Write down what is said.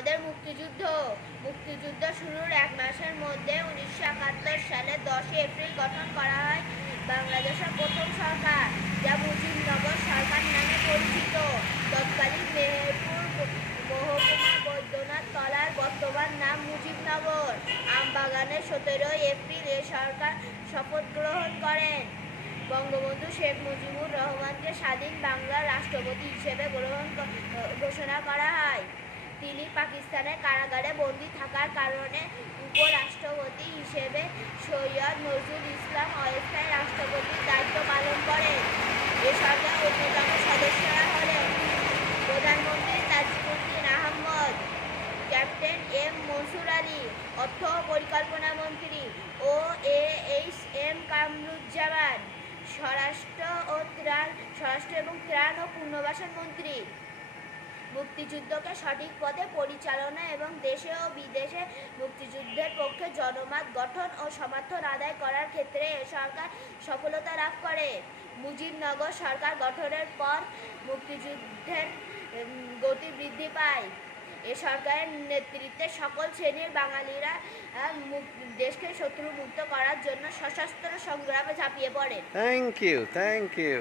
আমাদের মুক্তিযুদ্ধ শুরুর 1 মাসের মধ্যে 1971 সালে 10 এপ্রিল গঠন করা হয় বাংলাদেশের প্রথম সরকার, যা মুজিবনগর সরকার নামে পরিচিত। তৎকালীন মেহেরপুর মহকুমা বৈদ্যনাথ তলার বর্তমান নাম মুজিবনগর। আমবাগানে 17 এপ্রিল এ সরকার শপথ গ্রহণ করেন। বঙ্গবন্ধু শেখ মুজিবুর রহমানকে স্বাধীন বাংলার রাষ্ট্রপতি হিসেবে ঘোষণা করা হয়। তিনি পাকিস্তানের কারাগারে বন্দী থাকার কারণে উপরাষ্ট্রপতি হিসেবে সৈয়দ নজরুল ইসলাম অস্থায়ী রাষ্ট্রপতির দায়িত্ব পালন করেন। এ সরকার অন্যতম সদস্যরা হলেন প্রধানমন্ত্রী তাজউদ্দিন আহমদ, ক্যাপ্টেন এম মনসুর আলী, অর্থ ও পরিকল্পনা মন্ত্রী ও এইচ এম কামরুজ্জামান, স্বরাষ্ট্র এবং ত্রাণ ও পুনর্বাসন মন্ত্রী। মুক্তিযুদ্ধকে সঠিক পথে পরিচালনা এবং দেশে ও বিদেশে মুক্তিযুদ্ধের পক্ষে জনমত গঠন ও সমর্থন আদায় করার ক্ষেত্রে এ সরকার সফলতা লাভ করে। মুজিবনগর সরকার গঠনের পর মুক্তিযুদ্ধের গতি বৃদ্ধি পায়। এ সরকারের নেতৃত্বে সকল শ্রেণীর বাঙালিরা দেশকে শত্রুমুক্ত করার জন্য সশস্ত্র সংগ্রামে ঝাঁপিয়ে পড়ে। Thank you.